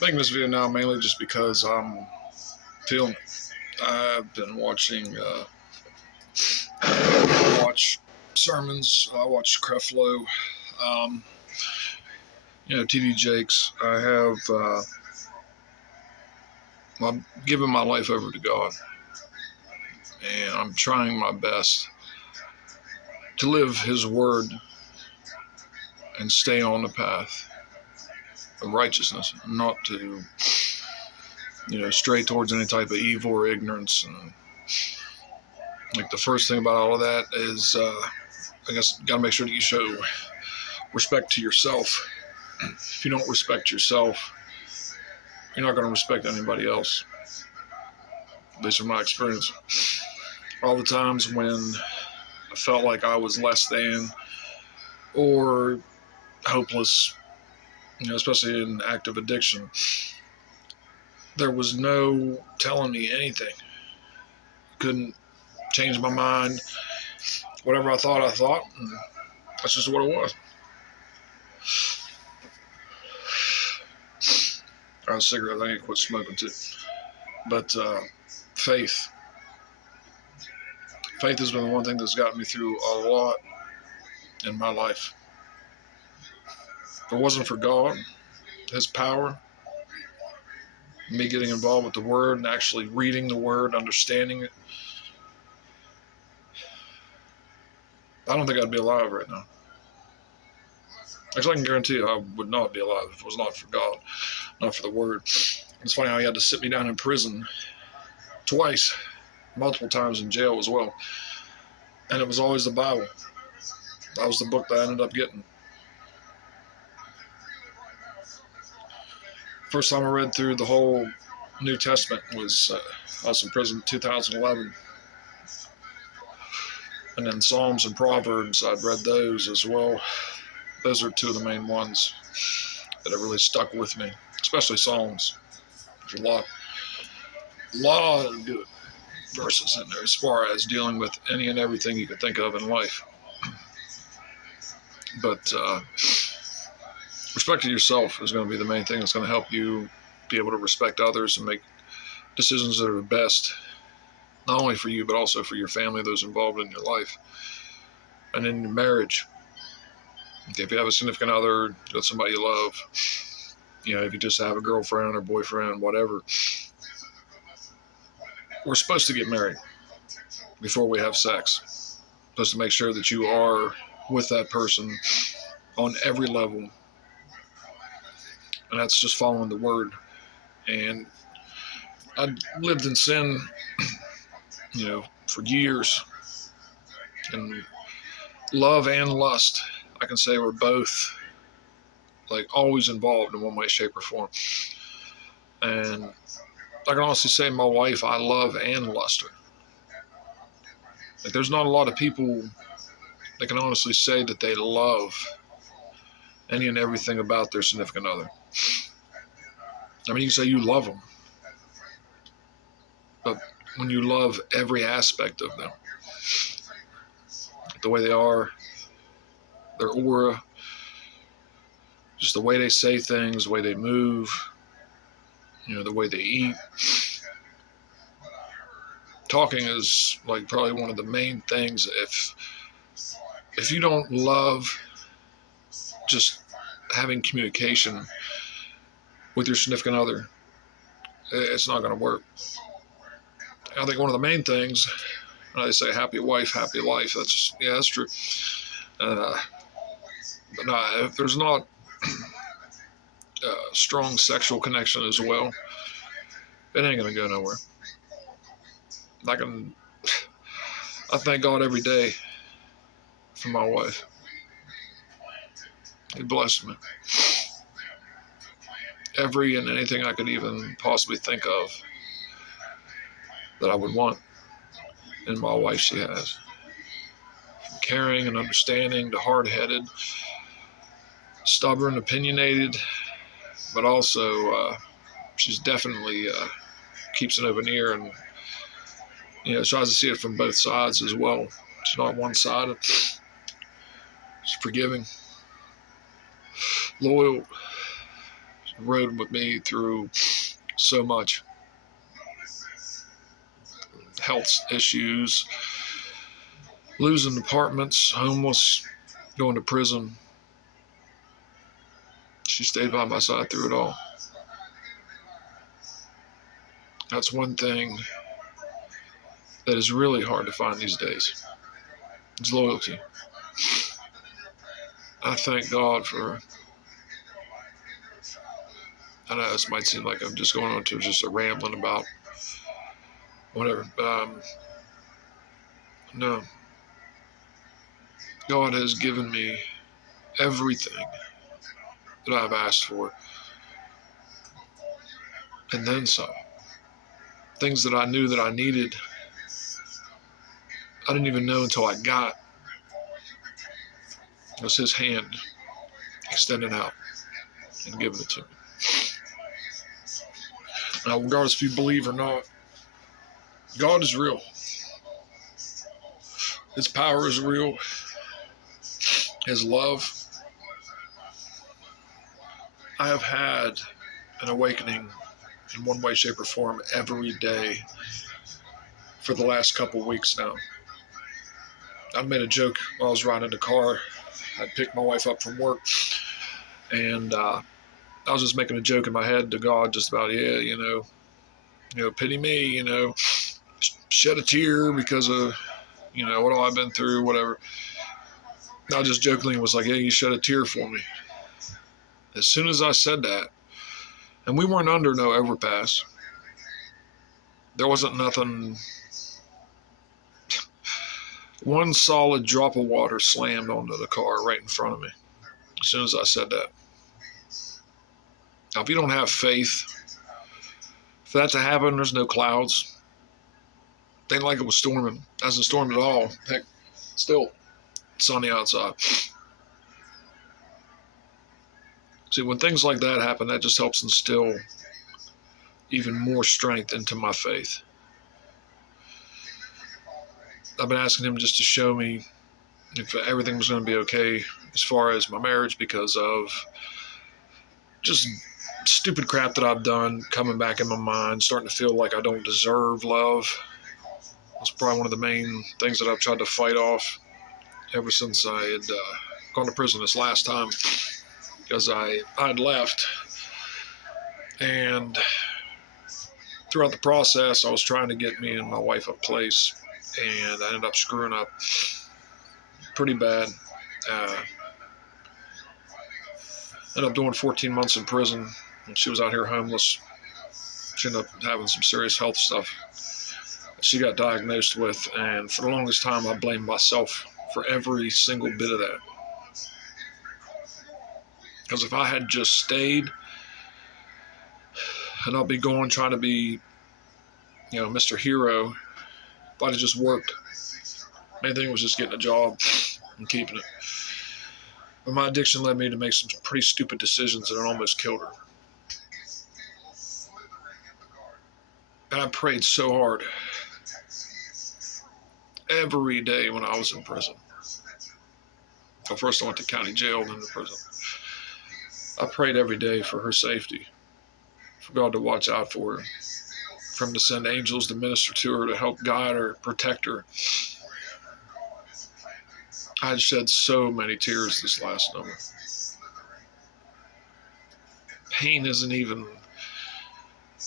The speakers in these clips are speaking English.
Making this video now mainly just because I'm feeling it. I've been watching, watch sermons. I watch Creflo, um, TD Jakes. I'm giving my life over to God, and I'm trying my best to live His word and stay on the path of righteousness, not to, stray towards any type of evil or ignorance. And like the first thing about all of that is, I guess, got to make sure that you show respect to yourself. If you don't respect yourself, you're not going to respect anybody else. At least from my experience. All the times when I felt like I was less than or hopeless, especially in active addiction, there was no telling me anything. Couldn't change my mind. Whatever I thought, and that's just what it was. I got a cigarette. I need to quit smoking too. But faith. Faith has been the one thing that's gotten me through a lot in my life. If it wasn't for God, His power, me getting involved with the Word and actually reading the Word, understanding it, I don't think I'd be alive right now. Actually, I can guarantee you I would not be alive if it was not for God, not for the Word. It's funny how He had to sit me down in prison twice, multiple times in jail as well. And it was always the Bible. That was the book that I ended up getting. First time I read through the whole New Testament was I was in prison in 2011. And then Psalms and Proverbs, I'd read those as well. Those are two of the main ones that have really stuck with me, especially Psalms. There's a lot of good verses in there as far as dealing with any and everything you could think of in life. But respecting yourself is going to be the main thing that's going to help you be able to respect others and make decisions that are best, not only for you, but also for your family, those involved in your life, and in your marriage. Okay, if you have a significant other, somebody you love, if you just have a girlfriend or boyfriend, whatever, we're supposed to get married before we have sex. Supposed to make sure that you are with that person on every level. And that's just following the Word. And I lived in sin, for years. And love and lust, I can say, were both always involved in one way, shape, or form. And I can honestly say my wife, I love and lust her. There's not a lot of people that can honestly say that they love any and everything about their significant other. I mean, you can say you love them, but when you love every aspect of them, the way they are, their aura, just the way they say things, the way they move, the way they eat. Talking is probably one of the main things. If you don't love just having communication with your significant other, it's not going to work. I think one of the main things, they say happy wife, happy life. That's true. But no, if there's not a strong sexual connection as well, it ain't going to go nowhere. I thank God every day for my wife. He blessed me. Every and anything I could even possibly think of that I would want in my wife, she has. From caring and understanding to hard-headed, stubborn, opinionated, but also she's definitely keeps an open ear and tries to see it from both sides as well. She's not one-sided. She's forgiving, loyal, rode with me through so much. Health issues, losing apartments, homeless, going to prison. She stayed by my side through it all. That's one thing that is really hard to find these days. It's loyalty. I thank God for, I know this might seem like I'm just going on to just a rambling about whatever. No. God has given me everything that I've asked for, and then some. Things that I knew that I needed, I didn't even know until I got. It was His hand extended out and giving it to me. Now, regardless if you believe or not, God is real. His power is real. His love. I have had an awakening in one way, shape, or form every day for the last couple weeks now. I made a joke while I was riding in the car. I picked my wife up from work, and I was just making a joke in my head to God, just about, yeah, pity me, shed a tear because of, what all I've been through, whatever. I just jokingly was like, yeah, you shed a tear for me. As soon as I said that, and we weren't under no overpass, there wasn't nothing. One solid drop of water slammed onto the car right in front of me as soon as I said that. Now, if you don't have faith for that to happen, there's no clouds. It ain't like it was storming. It hasn't stormed at all. Heck, still sunny outside. See, when things like that happen, that just helps instill even more strength into my faith. I've been asking Him just to show me if everything was going to be okay as far as my marriage, because of just stupid crap that I've done coming back in my mind, starting to feel like I don't deserve love. That's probably one of the main things that I've tried to fight off ever since I had gone to prison this last time, because I had left, and throughout the process I was trying to get me and my wife a place, and I ended up screwing up pretty bad. Ended up doing 14 months in prison, and she was out here homeless. She ended up having some serious health stuff she got diagnosed with, and for the longest time I blamed myself for every single bit of that. Because if I had just stayed, and I'll be going trying to be, Mr. Hero, if I'd have just worked, main thing was just getting a job and keeping it. But my addiction led me to make some pretty stupid decisions that almost killed her. And I prayed so hard every day when I was in prison. Well, first I went to county jail, then to prison. I prayed every day for her safety, for God to watch out for her, for Him to send angels to minister to her, to help guide her, protect her. I had shed so many tears this last summer. Pain isn't even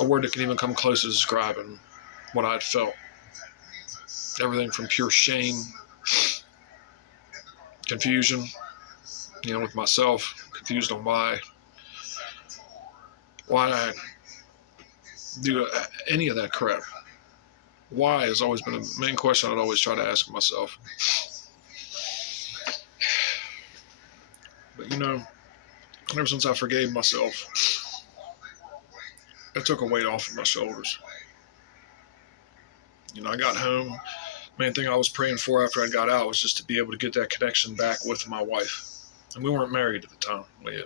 a word that can even come close to describing what I'd felt. Everything from pure shame, confusion, with myself, confused on why I do any of that crap. Why has always been a main question I'd always try to ask myself. But ever since I forgave myself, it took a weight off of my shoulders. I got home. Main thing I was praying for after I got out was just to be able to get that connection back with my wife. And we weren't married at the time. We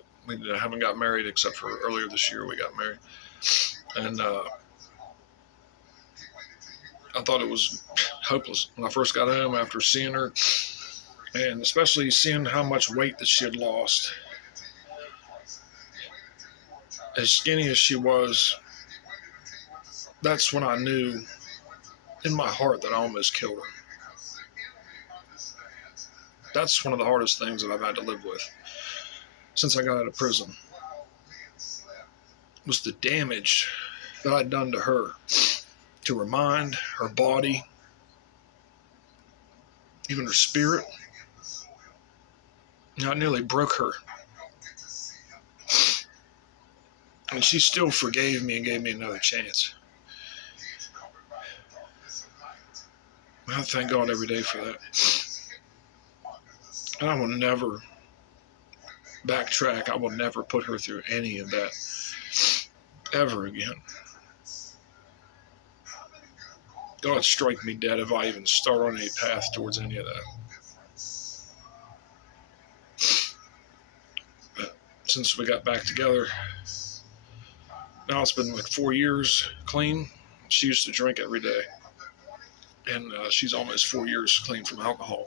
haven't got married except for earlier this year we got married. And I thought it was hopeless when I first got home after seeing her, and especially seeing how much weight that she had lost. as skinny as she was, that's when I knew in my heart that I almost killed her. That's one of the hardest things that I've had to live with since I got out of prison, was the damage that I'd done to her, to her mind, her body, even her spirit. I nearly broke her. And she still forgave me and gave me another chance. I thank God every day for that. And I will never backtrack. I will never put her through any of that ever again. God strike me dead if I even start on any path towards any of that. But since we got back together, now it's been like 4 years clean. She used to drink every day. And she's almost 4 years clean from alcohol.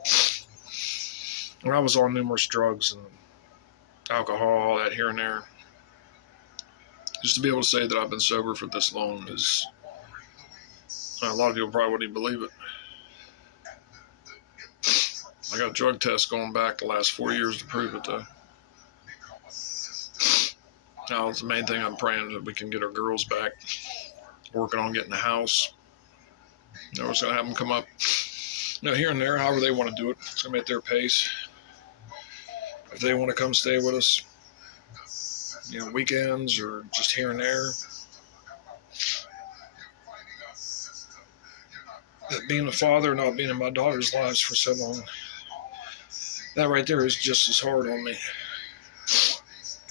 And I was on numerous drugs and alcohol, all that here and there. Just to be able to say that I've been sober for this long is, a lot of people probably wouldn't even believe it. I got drug tests going back the last 4 years to prove it, though. Now, it's the main thing I'm praying that we can get our girls back, working on getting a house. We're just going to have them come up, here and there, however they want to do it. It's going to be at their pace. If they want to come stay with us, weekends or just here and there. That being a father, not being in my daughter's lives for so long, that right there is just as hard on me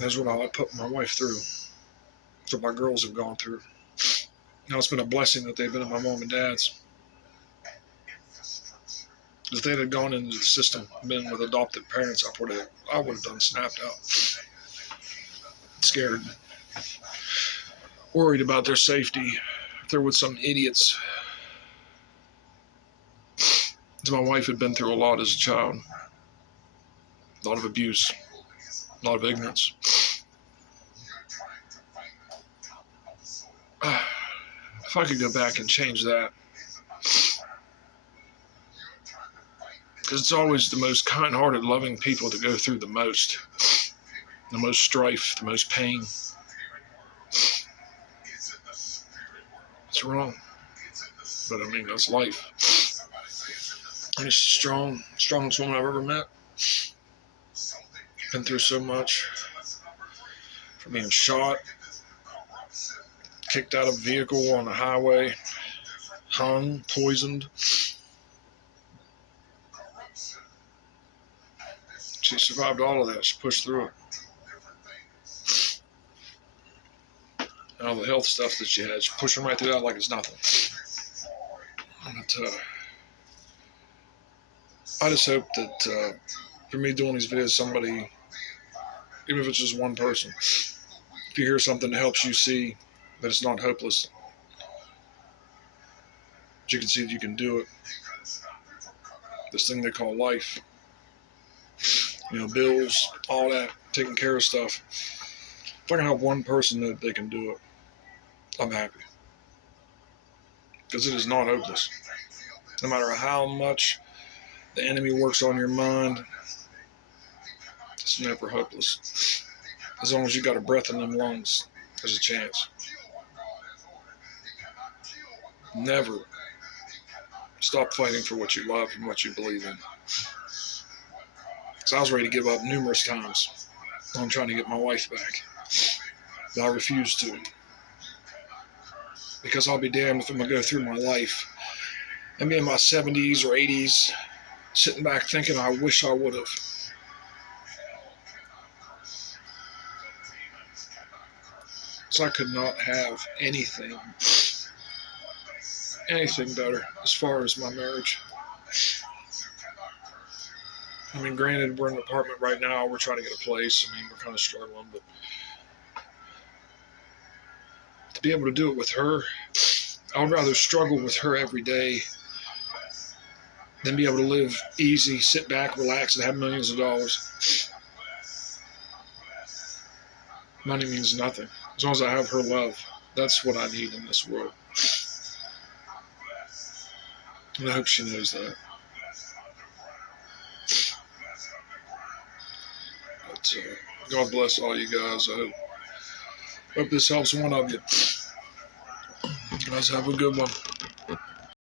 as what I put my wife through. That's what my girls have gone through. It's been a blessing that they've been at my mom and dad's. If they had gone into the system, been with adopted parents, I would have done snapped out. Scared. Worried about their safety. If they're with some idiots. My wife had been through a lot as a child. A lot of abuse. A lot of ignorance. If I could go back and change that. Because it's always the most kind-hearted, loving people to go through the most strife, the most pain. It's wrong. But that's life. And she's the strongest woman I've ever met. Been through so much. From being shot, kicked out of a vehicle on the highway, hung, poisoned. She survived all of that. She pushed through it. And all the health stuff that she had, she's pushing right through that like it's nothing. But, I just hope that for me doing these videos, somebody, even if it's just one person, if you hear something that helps you see that it's not hopeless, that you can see that you can do it. This thing they call life. Bills, all that, taking care of stuff. If I can help one person that they can do it, I'm happy. Because it is not hopeless. No matter how much the enemy works on your mind, it's never hopeless. As long as you got a breath in them lungs, there's a chance. Never stop fighting for what you love and what you believe in. Because I was ready to give up numerous times on trying to get my wife back. But I refused to. Because I'll be damned if I'm going to go through my life and be in my 70s or 80s sitting back thinking I wish I would have. So I could not have anything better as far as my marriage. Granted, we're in an apartment right now. We're trying to get a place. We're kind of struggling, but to be able to do it with her, I would rather struggle with her every day than be able to live easy, sit back, relax, and have millions of dollars. Money means nothing. As long as I have her love, that's what I need in this world. And I hope she knows that. But, God bless all you guys. I hope this helps one of you. You guys have a good one.